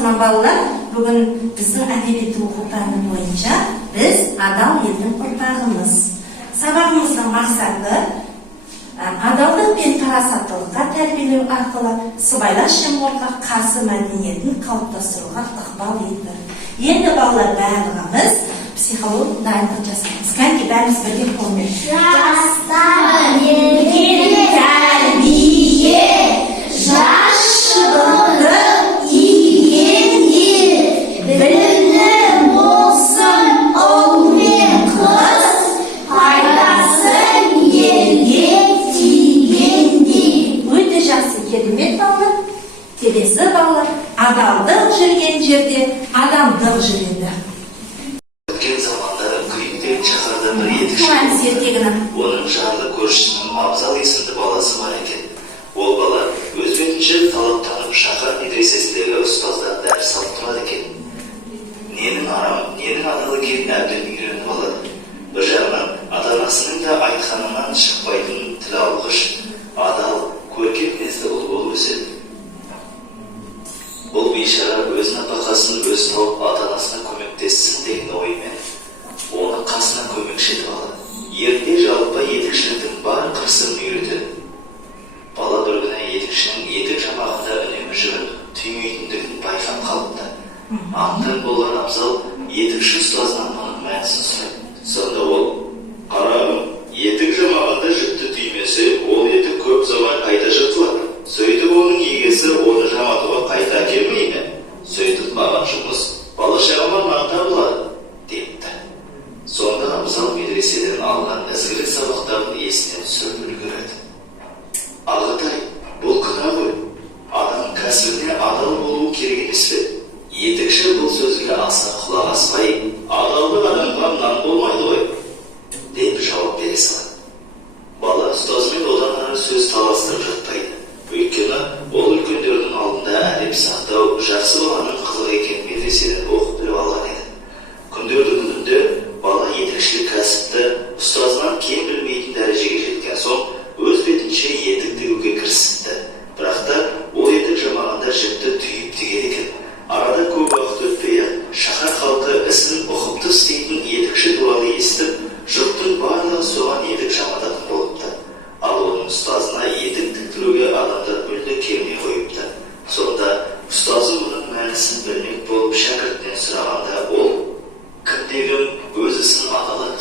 саламатсызбы балалар? Бүгін біздің әдебиет оқу пәні бойынша біз адал елдің ұрпағымыз. Сабағымыздың мақсаты адалдық пен парасаттылыққа тәрбиелеу арқылы сыбайлас жемқорлыққа қарсы мәдениетін қалыптастыруға ықпал етті. Енді балалар барлығымыз психолог дайындық жасаймыз. Кәнекей бәріміз бірге қолмен. Жастар ерген тәрбие, жас шыбықтың иген ел, білімді болсын ұл мен қыз, пайдасын елге тигендей. Өте жақсы, керемет балалар. Келесі балалар, адалдық жүрген жерде адамдық жүреді. Өткен заманда Күйіктен шаһарда бір етікші, оның жанды көршісінің Абзал есімді баласы бар екен. Ол бала өз бетінше талаптанып шаһар медресесіндегі ұстаздан дәріс алып тұрады екен. Ненің арам, ненің адал екенін әбден үйреніп алады. Bir жағынан ата-анасының да айтқанынан шықпайтын тіл алғыш, адал, көркем мінезді ұл болып өседі. Бұл бейшара өз нәпақасын өз тауып ата-анасына көмектессін деген оймен оны қасына көмекші етіп алады. Ерте жалпы етікшіліктің бар қырсығын үйретеді. Бала бір күні етікшінің етік жамағында үнемі жүріп түймейтіндігін байқап қалыпты. Аңтан болған Абзал етікші ұстазынан мұның мәнісін сұрайды. Сонда ол: "Қарағым, етік жамағында жіпті түймесе, ол етік көп заман қайта жыртылады. Сөйтіп оның егесі оны жаматуға қайта әкелмей ме? Сөйтіп маған жұмыс бала шағымнан табылады" депті. Сонда Абзал медреседен алған ізгілік сабақтарын есінен түсіріп үлгереді. "Ағатай, бұл күнә ғой. Адам кәсібіне адал болуы керек емес пе?" Етікші бұл сөзге аса құлақ аспай, "Адалдық адамға нан болмайды ғой" деп жауап бере салады. Бала ұстазымен одан ары сөз таластырып жатпайды. Өйткені ол үлкендердің алдында әдеп сақтау жақсы баланың